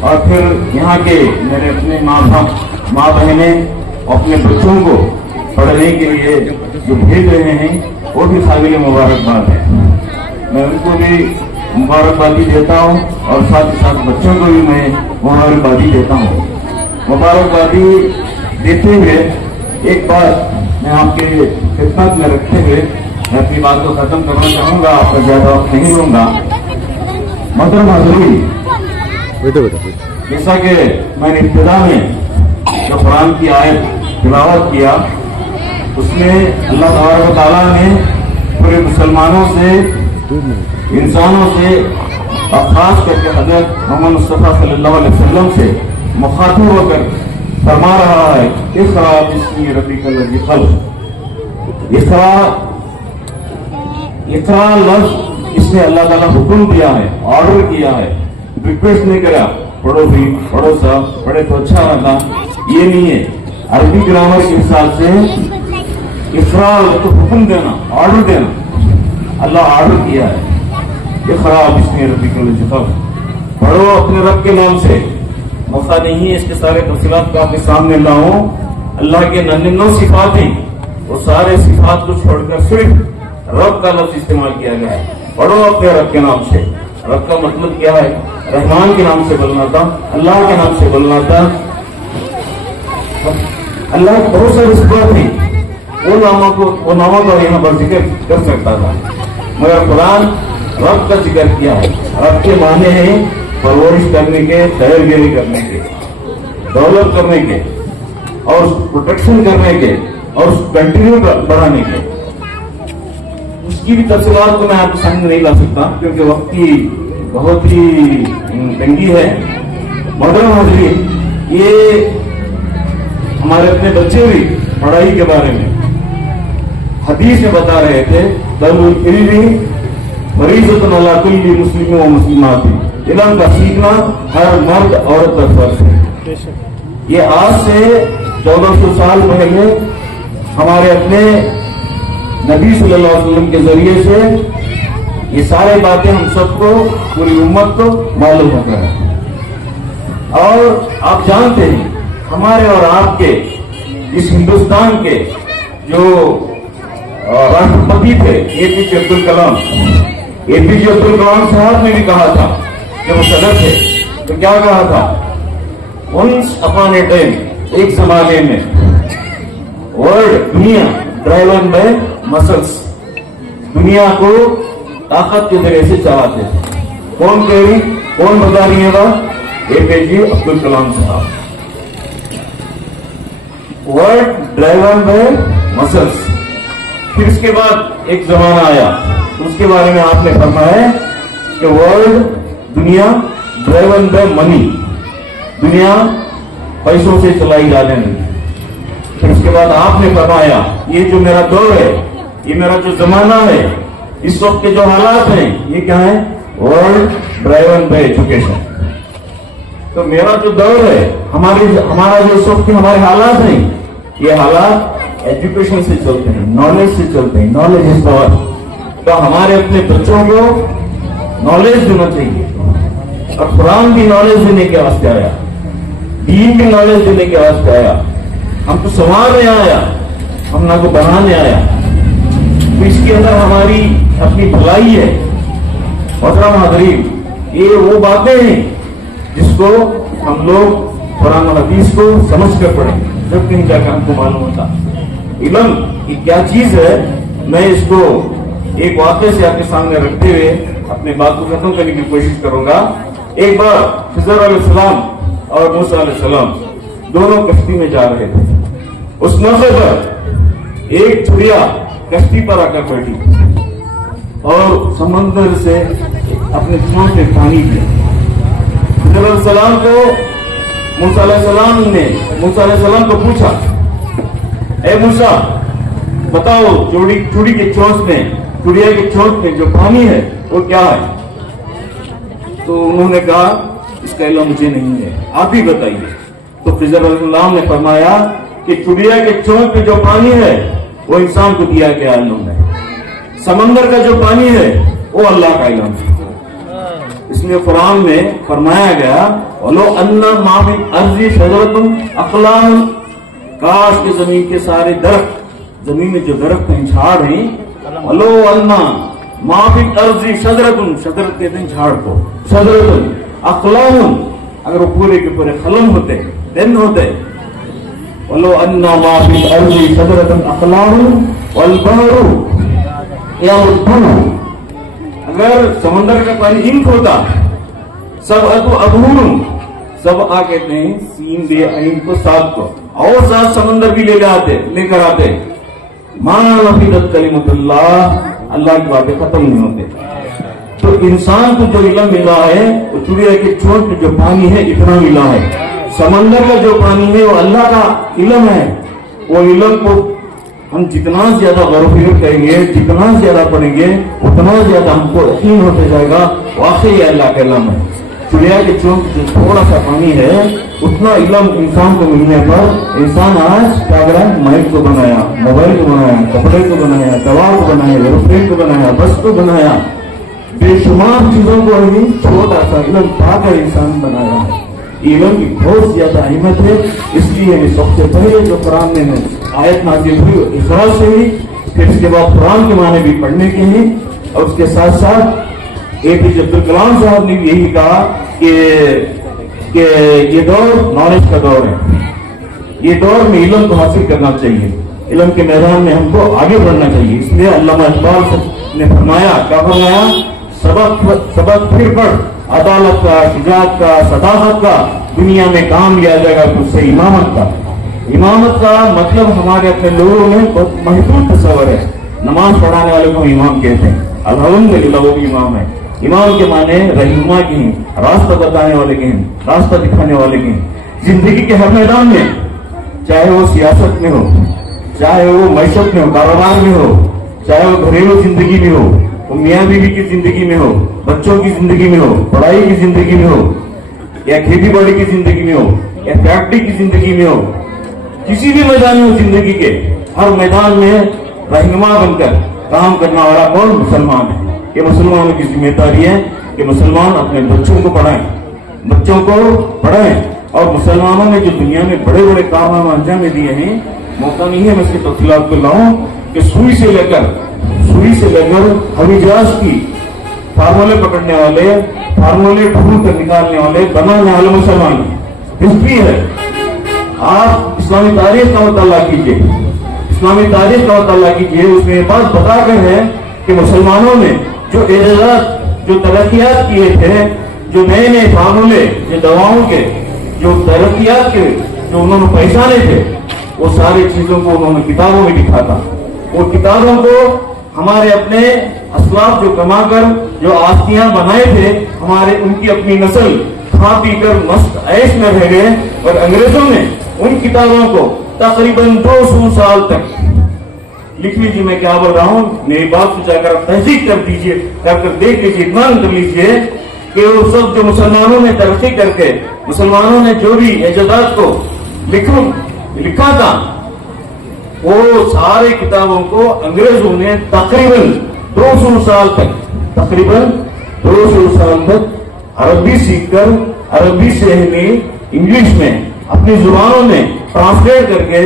اور پھر یہاں کے میرے اپنے ماں بہنیں اپنے بچوں کو پڑھنے کے لیے جو بھیج رہے ہیں وہ بھی قابل مبارکباد ہے۔ میں ان کو بھی مبارکبادی دیتا ہوں اور ساتھ ہی ساتھ بچوں کو بھی میں مبارکبادی دیتا ہوں۔ مبارکبادی دیتے ہوئے ایک بات میں آپ کے خدمت میں رکھتے ہوئے میں اپنی بات کو ختم کرنا چاہوں گا، آپ کا زیادہ وقت نہیں لوں گا۔ محترم حضرین، جیسا کہ میں نے ابتدا میں جو قرآن کی آیت تلاوت کیا، اس میں اللہ تبارک و تعالیٰ نے پورے مسلمانوں سے، انسانوں سے اور خاص کر کے حضرت محمد مصطفیٰ صلی اللہ علیہ وسلم سے مخاطب ہو کر فرما رہا ہے، اقرأ باسم ربک الذی خلق۔ اقرأ لفظ اس نے اللہ تعالیٰ حکم دیا ہے، آرڈر کیا ہے، ریکویسٹ نہیں کرا پڑھو بھی پڑھو صاحب پڑھے تو اچھا رہتا، یہ نہیں ہے۔ عربی گرامر کے حساب سے اقرأ تو حکم دینا، آرڈر دینا، اللہ آرڈر کیا ہے۔ اقرأ باسم ربک الذی خلق، پڑھو اپنے رب کے نام سے۔ موقع نہیں ہے اس کے سارے تفصیلات کا آپ کے سامنے لاؤں۔ اللہ کے 99 صفات ہیں، وہ سارے صفات کو چھوڑ کر صرف رب کا لفظ استعمال کیا گیا ہے۔ پڑھو اپنے رب کے نام سے۔ رب کا مطلب کیا ہے؟ رحمان کے نام سے بولنا تھا، اللہ کے نام سے بولنا تھا۔ اللہ کے بہت سارے صفات ہیں، وہ ناموں کو یہاں پر ذکر کر سکتا تھا، مگر قرآن رب کا ذکر کیا ہے۔ رب کے معنی ہیں پرورش کرنے کے، خیر گیری کرنے کے، ڈیولپ کرنے کے، اور پروٹیکشن کرنے کے، اور کنٹینیو بڑھانے کے۔ اس کی بھی تفصیلات کو میں آپ کے سامنے نہیں لا سکتا کیونکہ وقت کی بہت ہی تنگی ہے۔ محترم حضرین، یہ ہمارے اپنے بچے بھی پڑھائی کے بارے میں حدیث میں بتا رہے تھے، طلب العلم فریضۃ علی کل مسلم و مسلمات، علم کا سیکھنا ہر مرد عورت پر فرض ہے۔ یہ آج سے 1400 سال پہلے ہمارے اپنے نبی صلی اللہ علیہ وسلم کے ذریعے سے یہ سارے باتیں ہم سب کو، پوری امت کو معلوم ہو گئے۔ اور آپ جانتے ہیں ہمارے اور آپ کے اس ہندوستان کے جو راشٹرپتی تھے اے پی جے عبد الکلام، اے پی جے عبد الکلام صاحب نے بھی کہا تھا کہ وہ صدر تھے تو کیا کہا تھا؟ ونس اپان اے ٹائم، ایک زمانے میں ورلڈ دنیا ڈرائیون بائی مسلس، دنیا کو طاقت کے ذریعے سے چلاتے تھے۔ کون کہہ رہی، کون بتا رہی ہے بات؟ اے پی جے عبد الکلام صاحب۔ World driven by muscles. پھر اس کے بعد ایک زمانہ آیا، اس کے بارے میں آپ نے فرمایا کہ ورلڈ دنیا ڈرائیون بائی منی، دنیا پیسوں سے چلائی جانے لگی۔ پھر اس کے بعد آپ نے فرمایا یہ جو میرا دور ہے، یہ میرا جو زمانہ ہے، اس وقت کے جو حالات ہیں، یہ کیا ہے؟ World driven by education. تو میرا جو دور ہے، ہمارا جو اس وقت کے ہمارے حالات ہیں، یہ حالات ایجوکیشن سے چلتے ہیں، نالج سے چلتے ہیں۔ Knowledge is power. تو ہمارے اپنے بچوں کو نالج دینا چاہیے، اور قرآن بھی نالج دینے کے واسطے آیا۔ دین کی نالج دینے کے واسطے آیا. ہم تو سنوارنے آیا, ہم نہ کو بنانے آیا. تو اس کے اندر ہماری اپنی بھلائی ہے. محترم حاضرین, یہ وہ باتیں ہیں جس کو ہم لوگ قرآن و حدیث کو سمجھ کر پڑھیں, جب کہیں جا کر ہم کو معلوم ہوتا. علم یہ کیا چیز ہے, میں اس کو ایک واقعے سے آپ کے سامنے رکھتے ہوئے اپنے بات کو ختم کرنے کی کوشش کروں گا. ایک بار خضر علیہ السلام اور موسیٰ علیہ السلام دونوں کشتی میں جا رہے تھے. اس موقع پر ایک چڑیا کشتی پر آ کر بیٹھی اور سمندر سے اپنے چونچ میں پانی پیا. خضر علیہ السلام کو موسیٰ علیہ السلام نے موسیٰ علیہ السلام کو پوچھا, اے موسیٰ بتاؤ چوڑی کے چونچ میں, چڑیا کے چونچ میں جو پانی ہے وہ کیا ہے؟ تو انہوں نے کہا اس کا علم مجھے نہیں ہے, آپ ہی بتائیے. تو خضر علیہ السلام نے فرمایا کہ چڑیا کے چونچ میں جو پانی ہے وہ انسان کو دیا گیا علم ہے, سمندر کا جو پانی ہے وہ اللہ کا علم ہے. اس لیے قرآن میں فرمایا گیا وَلَوْ أَنَّ مَا فِي الْأَرْضِ شَجَرَةٌ أَقْلَامٌ, کاش کے زمین کے سارے درخت, زمین میں جو درخت ہیں, جھاڑ ہیں, وَلَوْ أَنَّ مَا فِي الْأَرْضِ شَجَرَةٌ, شجرت کہتے ہیں جھاڑ کو, شَجَرَةٌ أَقْلَامٌ, اگر وہ پورے کے پورے قلم ہوتے, دن ہوتے. وَلَوْ أَنَّ مَا فِي الْأَرْضِ شَجَرَةٌ أَقْلَامٌ وَالْبَحْرُ يَمُدُّهُ, اگر سمندر کا پانی انک ہوتا. سبعۃ ابحر, سبعہ کہتے ہیں سین بے عین کو, 7 کو, اور 7 سمندر بھی لے کر آتے, ما نفدت کلمۃ اللہ, اللہ کی باتیں ختم نہیں ہوتے. تو انسان کو جو علم ملا ہے وہ چڑیا کے چونچ میں جو پانی ہے اتنا ملا ہے. سمندر کا جو پانی ہے وہ اللہ کا علم ہے. وہ علم کو ہم جتنا زیادہ غور و فکر کریں گے, جتنا زیادہ پڑھیں گے, اتنا زیادہ ہم کو یقین ہوتے جائے گا واقعی اللہ کا علم ہے. چڑیا کے چونچ جو تھوڑا سا پانی ہے اتنا علم انسان کو ملنے پر انسان آج کیا کرا, مائک کو بنایا, موبائل کو بنایا, کپڑے کو بنایا, دوا کو بنایا, ایروپلین کو بنایا, بس کو بنایا, بے شمار چیزوں کو چھوٹا سا علم پا کر انسان بنایا ہے. علم کی بہت زیادہ اہمیت ہے. اس لیے سب سے پہلے جو قرآن میں آیت نازل ہوئی اقرا سے ہوئی, پھر اس کے بعد قرآن کے معنی بھی پڑھنے کے ہیں. اور اس کے ساتھ ساتھ APJ عبد الکلام صاحب نے بھی یہی کہا کہ یہ دور نالج کا دور ہے. یہ دور میں علم کو حاصل کرنا چاہیے, علم کے میدان میں ہم کو آگے بڑھنا چاہیے. اس لیے علامہ اقبال نے فرمایا, کیا فرمایا, سبق پھر پڑھ, عدالت کا, شجاعت کا, صداقت کا, دنیا میں کام لیا جائے گا تجھ سے امامت کا. امامت کا مطلب ہمارے اپنے لوگوں میں بہت محدود تصور ہے. نماز پڑھانے والے کو امام کہتے ہیں, الحمدللہ وہ بھی امام ہے. امام کے معنی رہنما کے ہیں, راستہ بتانے والے کے ہیں, راستہ دکھانے والے کے ہیں. زندگی کے ہر میدان میں, چاہے وہ سیاست میں ہو, چاہے وہ معیشت میں ہو, کاروبار میں ہو, چاہے وہ گھریلو زندگی میں ہو, وہ میاں بیوی کی زندگی میں ہو, بچوں کی زندگی میں ہو, پڑھائی کی زندگی میں ہو, یا کھیتی باڑی کی زندگی میں ہو, یا فیکٹری کی زندگی میں ہو, کسی بھی میدان میں زندگی کے ہر میدان میں رہنما بن کر کام کرنا والا کون, مسلمان ہے. یہ مسلمانوں کی ذمہ داری ہے کہ مسلمان اپنے بچوں کو پڑھائیں. اور مسلمانوں نے جو دنیا میں بڑے بڑے کارنامے انجام دیے ہیں, موقع نہیں ہے میں اس کے تفصیلات کو لاؤں کہ سوئی سے لے کر ہوائی جہاز کی فارمولے پکڑنے والے, فارمولے ڈھونڈ کر نکالنے والے, بنانے والے مسلمان ہسٹری ہے. آپ اسلامی تاریخ کا مطالعہ کیجیے, اسلامی تاریخ کا مطالعہ کیجیے. اس میں یہ بات بتا کر ہے کہ مسلمانوں نے جو اعجازات, جو ترقیات کیے تھے, جو نئے نئے فارمولے, جو دواؤں کے جو ترقیات کے جو انہوں نے پہچانے تھے, وہ ساری چیزوں کو انہوں نے کتابوں میں لکھا تھا. وہ کتابوں کو ہمارے اپنے اسلاف جو کما کر جو آستیاں بنائے تھے, ہمارے ان کی اپنی نسل کھا پی کر مست عیش میں رہ گئے. اور انگریزوں نے ان کتابوں کو تقریباً 200 سال تک, لکھ لیجیے میں کیا بول رہا ہوں, میری بات کو جا کر تحقیق کر دیجیے, کر دیکھ لیجیے, اطمینان کر لیجیے کہ وہ سب جو مسلمانوں نے ترقی کر کے, مسلمانوں نے جو بھی اعجازات کو لکھا تھا, وہ سارے کتابوں کو انگریزوں نے تقریباً 200 سال تک عربی سیکھ کر, عربی سے انگلش میں अपनी जुबानों में ट्रांसलेट करके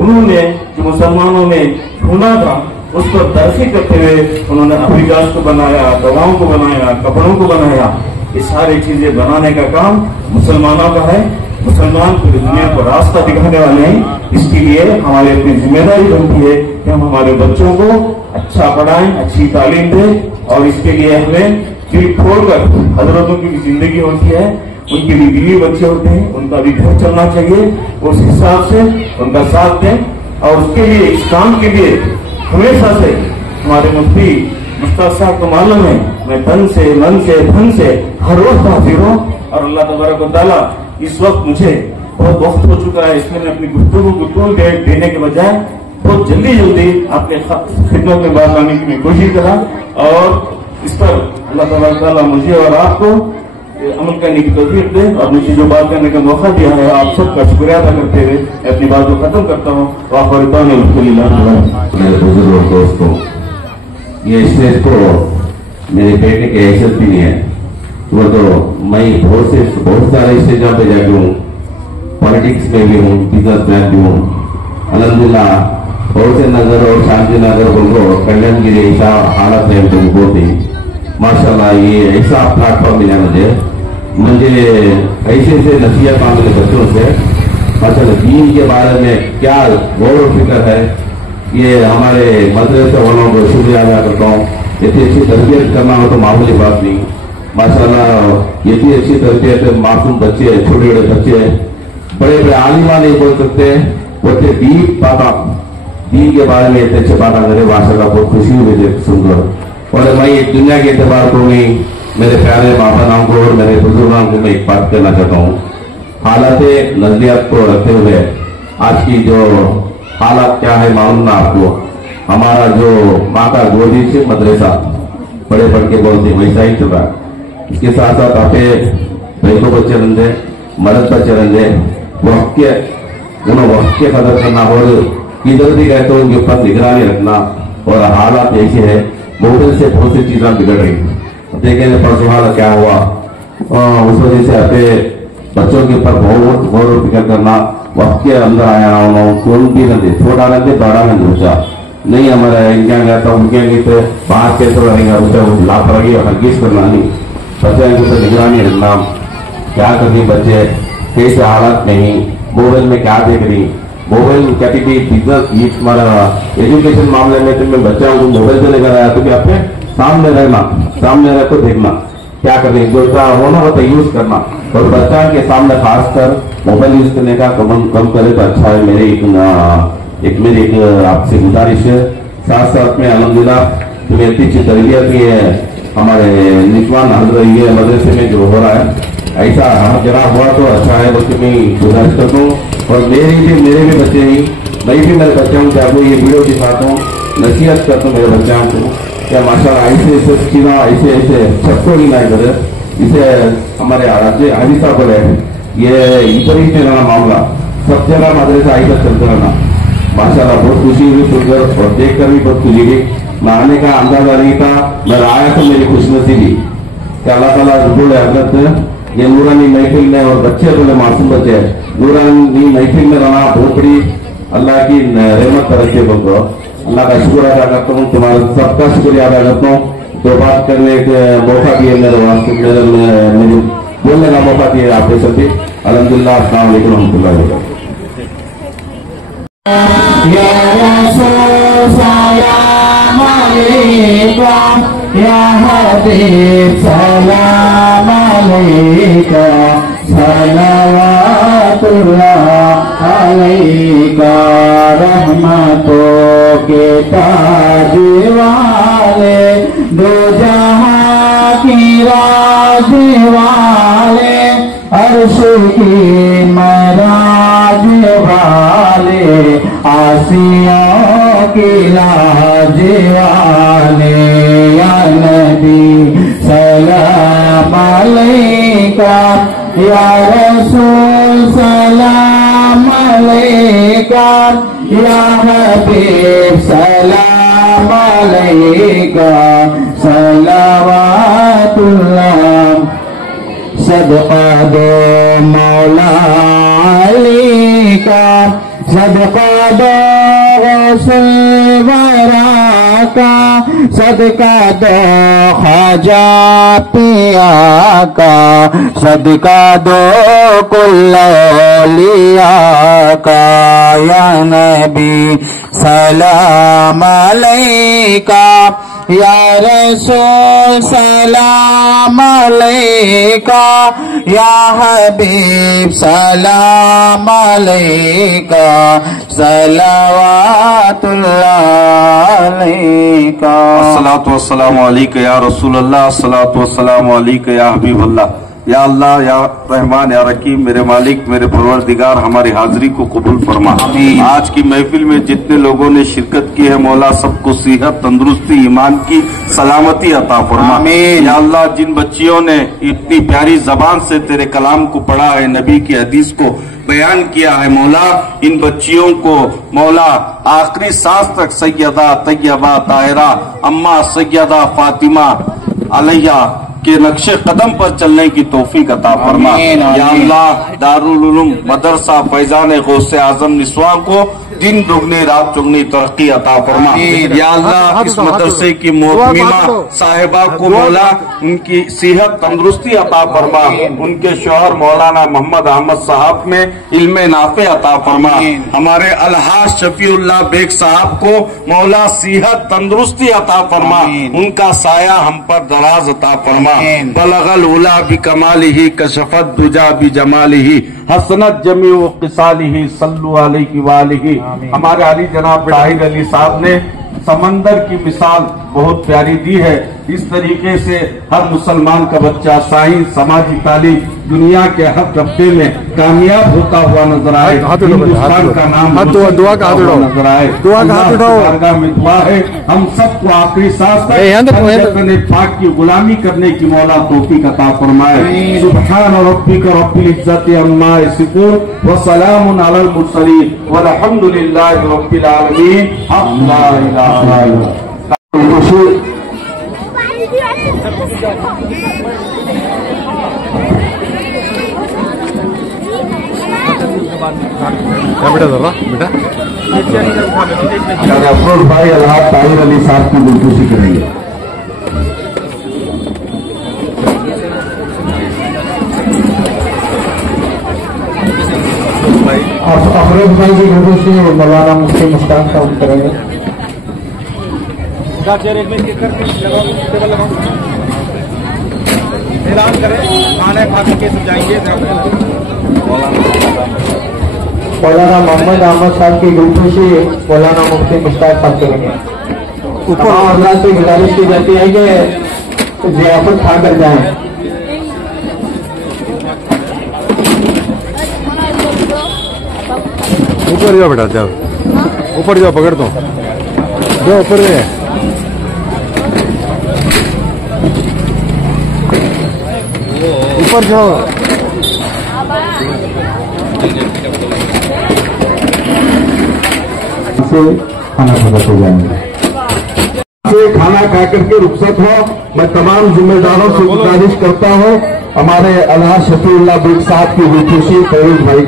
उन्होंने जो मुसलमानों ने ढूंढा था उस पर तरक्की करते हुए उन्होंने अफ्रीकास को बनाया, दवाओं को बनाया, कपड़ों को बनाया। ये सारी चीजें बनाने का काम मुसलमानों का है। मुसलमान पूरी दुनिया को रास्ता दिखाने वाले हैं। इसके लिए हमारी अपनी जिम्मेदारी बनती है कि हम हमारे बच्चों को अच्छा पढ़ाएं, अच्छी तालीम दें, और इसके लिए हमें दिल खोलकर, हजरतों की भी जिंदगी होती है, उनके भी बीवी बच्चे होते हैं, उनका भी घर चलना चाहिए, उस हिसाब से उनका साथ दें। और उसके लिए, इस काम के लिए हमेशा से हमारे मुफ्ती मुश्ताक साहब को मालूम है, मैं तन से, मन से, धन से हर रोज हाजिर हूँ। और अल्लाह तबारक व तआला इस वक्त मुझे बहुत वक्त हो चुका है, इसमें मैं अपनी गुफ्तगू को तूल देने के बजाय बहुत जल्दी आपके खिदमत में बात आने की मैं कोशिश करा। और इस पर अल्लाह तबारक व तआला मुझे और आपको अमल करने की तौफीक दे, और मुझे जो बात करने का मौका दिया है आप सबका शुक्रिया अदा करते हुए अपनी बात को खत्म करता हूँ। मेरे बुजुर्ग और दोस्तों, ये स्टेज को मेरे बेटे के हैसियत भी नहीं है, वो तो मैं बहुत सारे स्टेजों पे जाके हूँ, पॉलिटिक्स में भी हूँ, बिजनेस मैन भी हूँ। अल्हम्दुलिल्लाह बहुत से नगर और शांति नगर बोलो कल्याणगिरी ऐसा हालत है तुमको थी। माशाल्लाह ये ऐसा प्लेटफॉर्म मिला मुझे ऐसे से नसीहत मेरे बच्चों से माशाल्लाह दीन के बारे में क्या गौर और फिक्र है, ये हमारे मदरसे वालों को शुक्रिया अदा करता हूँ। इतनी अच्छी तरबियत करना हो तो मामूली बात नहीं, माशाल्लाह इतनी अच्छी तरबियत, मासूम बच्चे, छोटे छोटे बच्चे, बड़े बड़े आलिमा नहीं बोल सकते, बच्चे दीन के बारे में इतने अच्छे बात करे, माशाल्लाह बहुत खुशी हुई मुझे सुनकर। और मैं एक दुनिया के एतबार को नहीं, मेरे प्यारे माँ बाप को और मेरे बुजुर्गों को मैं एक बात कहना चाहता हूँ। हालात नजरियात को रखते हुए आज की जो हालात क्या है मालूम ना आपको, हमारा जो माँ का गोदी से मदरसा बड़े पढ़ के बोलते वैसा ही चल रहा है। इसके साथ साथ आपे बैठो बच्चे रंधे, मर्द बच्चे रंधे, वक्त के कदर करना और किधर भी गए तो उनके ऊपर निगरानी रखना। और हालात ऐसे है, मोबाइल से बहुत सी चीजें बिगड़ रही। देखेंगे परसों हाल क्या हुआ, उस वजह से अपने बच्चों के ऊपर बहुत गौर फिक्र करना। वक्त के अंदर आया कौन भी नहीं, छोटा नहीं बड़ा नहीं सोचा नहीं, हमारा इनके गया था उनके गए थे बाहर कैसे रहेगा, उसे लापरवाही हरगिज करना नहीं, बच्चे के ऊपर निगरानी रखना। क्या करनी बच्चे कैसे हालात में ही, मोबाइल में क्या देख रही, मोबाइल कैटेगरी बिजनेस, ये तुम्हारा एजुकेशन मामले में तुम्हें बच्चा को मोबाइल से लेकर आया तो अपने सामने रहना, सामने रह को देखना क्या करनी, जो होना होता यूज करना। और बच्चा के सामने खासकर मोबाइल यूज करने का कम करे तो अच्छा है। मेरी एक आपसे गुजारिश है। साथ साथ में अल्हम्दुलिल्लाह तुम्हें इतनी अच्छी तरबियत भी है, हमारे निजवान ये मदरसे में जो हो रहा है ऐसा हर जगह हुआ तो अच्छा है, बल्कि मैं गुजारिश करता हूँ। और मेरे भी बच्चे नहीं, मैं भी मेरे बच्चों को आपको ये वीडियो दिखाता हूँ, नसीहत करता हूँ मेरे बच्चों को क्या माशाल्लाह ऐसे चीज़ा ऐसे सबको नहीं लाए करे। इसे हमारे हाजी साहब बोले ये इधर ही नहीं रहना मामला, सब जगह मदरसा ऐसा चलते रहना। माशाल्लाह बहुत खुशी हुई सुनकर और देख कर भी बहुत खुशी हुई। मैं आने का अंदाजा नहीं था, मैं आया तो मेरी खुशनसीबी कि अल्लाह ताला बोले हजरत ये नूरानी महफिल में और बच्चे बोले मासूम बच्चे नूरानी महफिल में रहना बहुत बड़ी अल्लाह की रहमत तरफ से बोलते। अल्लाह का शुक्र अदा करता हूँ, तुम्हारा सबका शुक्रिया अदा करता हूँ। तो बात करने का मौका दिए मेरे बोलने का मौका दिए आपके सभी। अल्हम्दुलिल्लाह, अस्सलाम वालेकुम रहमतुल्लाहि व बरकातहू। या रसूल सलाम अलैका, या हबीब सलाम अलैका, सलावतुल्लाह अलैका, रहमतों के ताज वाले, दो जहां की राज वाले, अर्श की महराज वाले, आसियों की लाज वाले, या नबी सलाम अलैका, या रसूल सलाम अलैका, या हबीब सलाम अलैका, सलावतुल्लाह। सदका दो मौला अली صدقہ دو غوث ورا کا، صدقہ دو خواجہ پیا کا، صدقہ دو کل اولیاء کا، یا نبی سلام علیکہ، یا رسول سلام علیکہ، یا حبیب سلام علیکہ، صلوات اللہ علیکہ۔ الصلاۃ والسلام علیکہ یا رسول اللہ، الصلاۃ والسلام علیکہ یا حبیب اللہ۔ یا اللہ، یا رحمان، یا رحیم، میرے مالک، میرے پروردگار، ہماری حاضری کو قبول فرما۔ آج کی محفل میں جتنے لوگوں نے شرکت کی ہے مولا، سب کو صحت، تندرستی، ایمان کی سلامتی عطا فرما۔ یا اللہ، جن بچیوں نے اتنی پیاری زبان سے تیرے کلام کو پڑھا ہے، نبی کی حدیث کو بیان کیا ہے مولا، ان بچیوں کو مولا آخری سانس تک سیدہ طیبہ طاہرہ اماں سیدہ فاطمہ علیہ کے نقش قدم پر چلنے کی توفیق عطا فرما۔ یا اللہ، دارالعلوم مدرسہ فیضان غوث اعظم نسواں کو دن دگنی رات چگنی ترقی عطا فرما۔ یا اللہ، اس مدرسے کی محترمہ صاحبہ کو مولا ان کی صحت تندرستی عطا فرما، ان کے شوہر مولانا محمد احمد صاحب میں علم نافع عطا فرما۔ ہمارے الحاج شفیع اللہ بیگ صاحب کو مولا صحت تندرستی عطا فرما، ان کا سایہ ہم پر دراز عطا فرما۔ بلغ العلا بکمالہ، کشف الدجا بجمالہ، حسنت جمیع خصالہ، صلو علیہ وآلہ۔ ہمارے علی جناب طاہر علی صاحب نے سمندر کی مثال بہت پیاری دی ہے۔ اس طریقے سے ہر مسلمان کا بچہ سائنس، سماجی تعلیم، دنیا کے ہر طبقے میں کامیاب ہوتا ہوا نظر آئے، ہندوستان کا نام دعا کا ہاتھ اٹھاؤ، نظر آئے۔ دعا کا ہاتھ اٹھاؤ۔ بارگاہ میں دعا ہے ہم سب کو آخری سانس تک پاک کی غلامی کرنے کی مولا توفیق عطا فرمائے۔ سبحان ربک رب العزت عما یصفون وسلام علی المرسلین والحمد للہ رب العالمین۔ لا الہ الا اللہ۔ بیٹا ذرا بیٹا افروز بھائی الحاج طاہر علی صاحب کی دلخوشی کریں گے۔ افروز بھائی کی دلخوشی مولانا مفتی مشتاق صاحب کریں گے۔ اعلان کریں، کھانا کھا کے جائیں گے۔ مولانا محمد احمد صاحب کی دلخوشی مولانا مفتی مشتاق صاحب کریں گے۔ تمام حضرات سے گزارش کی جاتی ہے کہ ضیافت کھا کر جائیں۔ اوپر جاؤ بیٹا، جاؤ اوپر جاؤ، پکڑ دو، جاؤ اوپر جائے۔ اوپر جاؤ۔ کھانا کھا کے جائیں گے۔ کھانا کھا کر کے رخصت ہو۔ میں تمام ذمہ داروں سے گزارش کرتا ہوں ہمارے الحاج شفیع اللہ بیگ صاحب کی دلخوشی فیروز بھائی